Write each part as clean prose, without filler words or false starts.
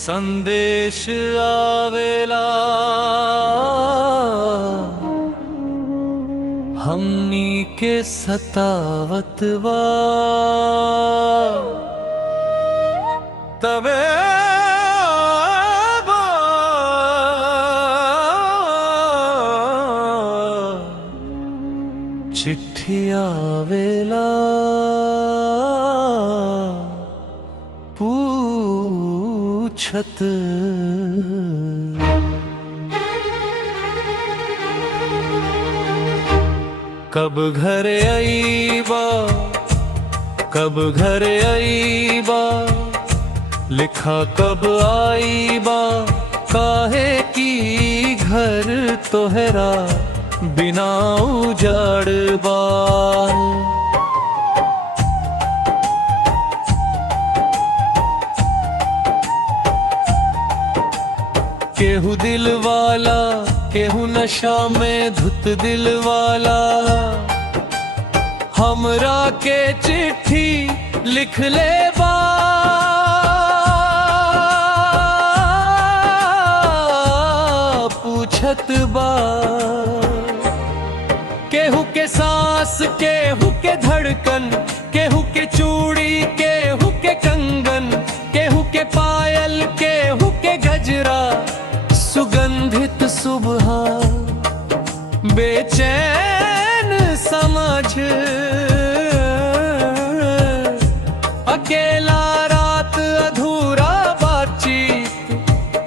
संदेश आवेला हमनी के सतावतवा तबे चिट्ठी आवेला पूछत कब घर आईबा, कब घर आईबा, लिखा कब आईबा, काहे की घर तोहरा बिना उजाड़बा। केहू दिल वाला, केहू नशा में धुत दिल वाला, हमरा के चिट्ठी लिख ले बा। पूछत बा केहू के सांस, केहू के धड़कन, केहू के चूड़ी, केहू के कंगन, केहू के पायल, केहू के गजरा, सुगंधित सुबह बेचैन समझ, अकेला रात अधूरा बातचीत,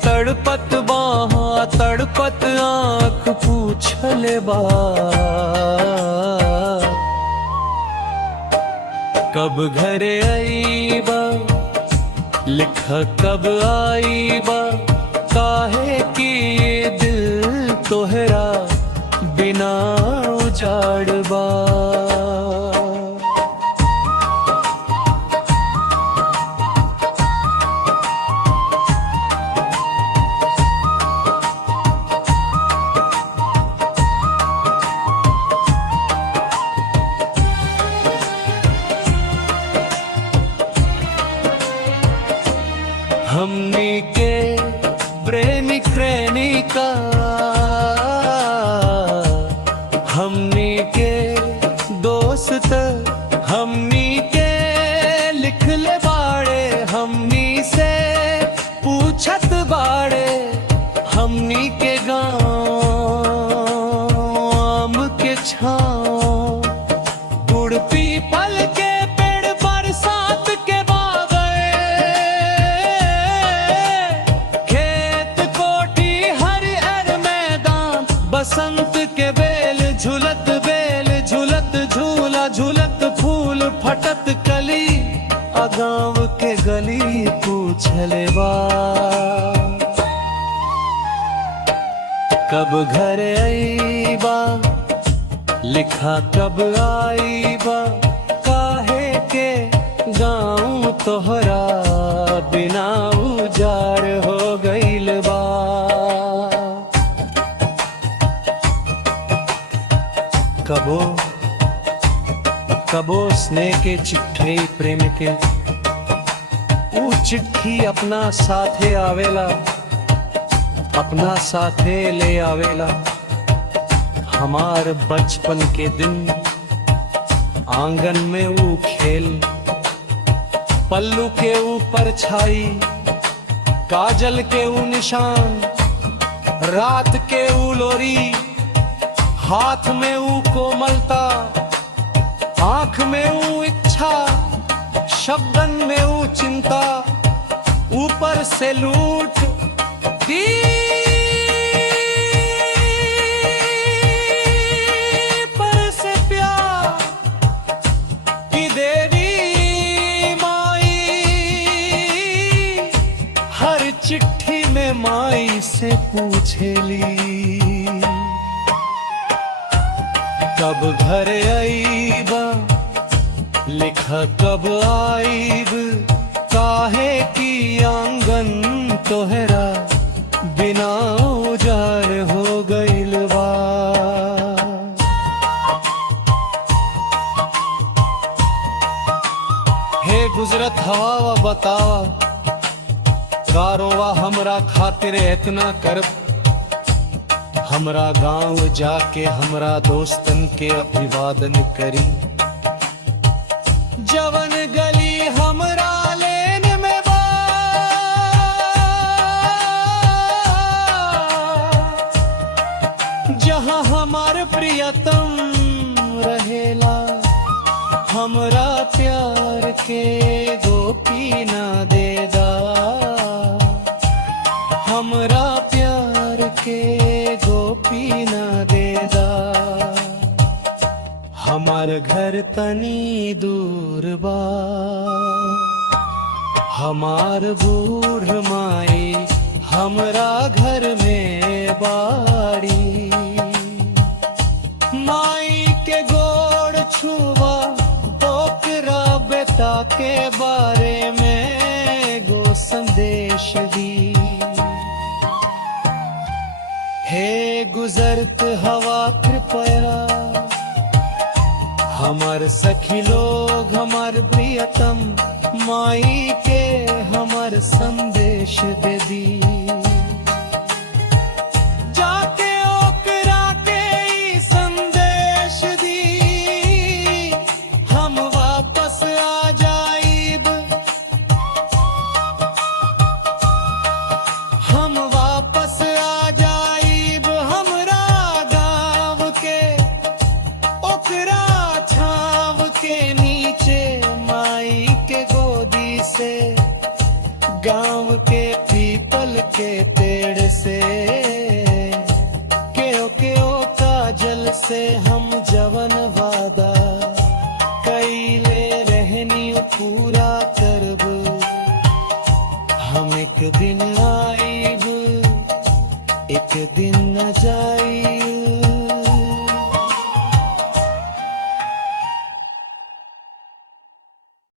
तड़पत बाहाँ तड़पत आँख पूछले बा कब घर आईबा, लिखा कब आईबा, काहे की ये दिल तोहरा बिना उजाड़बा। हमनी के प्रेमिक प्रेमिका, हमनी के दोस्त, हमनी के लिखले बाड़े, हमनी से पूछत बाड़े, हमनी के गाँव आम के छाँव, गुड़ पीपल के पेड़ बरसात के बसंत के बेल झुलत, बेल झुलत, झूला झुलत, फूल फटत कली, गाँव के गली पूछले बा कब घर आईबा, लिखा कब आईबा, काहे के गाँव तोहरा बिना उजाड़ हो गइल बा। कबो कबो स्नेह के चिट्ठी प्रेम के ऊ चिट्ठी अपना साथे आवेला, अपना साथे ले आवेला। हमार बचपन के दिन आंगन में ऊ खेल, पल्लू के ऊपर छाई, काजल के ऊ निशान, रात के ऊ लोरी, हाथ में ऊ कोमलता, आंख में ऊ इच्छा, शब्दन में ऊ चिंता, ऊपर से लूट पर से प्यार की देवी माई, हर चिट्ठी में माई से पूछेली कब घर आईबा, लिखा कब आईब, काहे की आंगन तोहरा बिना उजाड़ हो गइल बा। हे गुजरत हवा बतावा कारोवा हमरा खातिर इतना करब, हमरा गांव जाके हमरा दोस्तन के अभिवादन करी। जवन गली हमरा लेन में बा, जहां हमार प्रियतम रहेला, हमरा प्यार के गोपी ना देदा, हमरा प्यार के गोपी ना देदा। हमार घर तनी दूर बा, हमार बूढ़ माई हमरा घर में बाड़ी। माई के गोड़ छुआ ओकरा बेटा के बारे में गो संदेश दी। हे गुजरत हवा कृपया हमार सखी लोग, हमार प्रियतम माई के हमार संदेश दे दी। जाके ओकरा के ई संदेश दी, हम वापस आ जाइब, हम वापस आ जाइब हमरा गाँव के, ओकरा छाव के नीचे माई के गोदी से, गाँव के पीपल के पेड़ से, केओ काजल से हम जवन वादा कैले रहनी पूरा करब। हम एक दिन आइब, एक दिन न जाइब।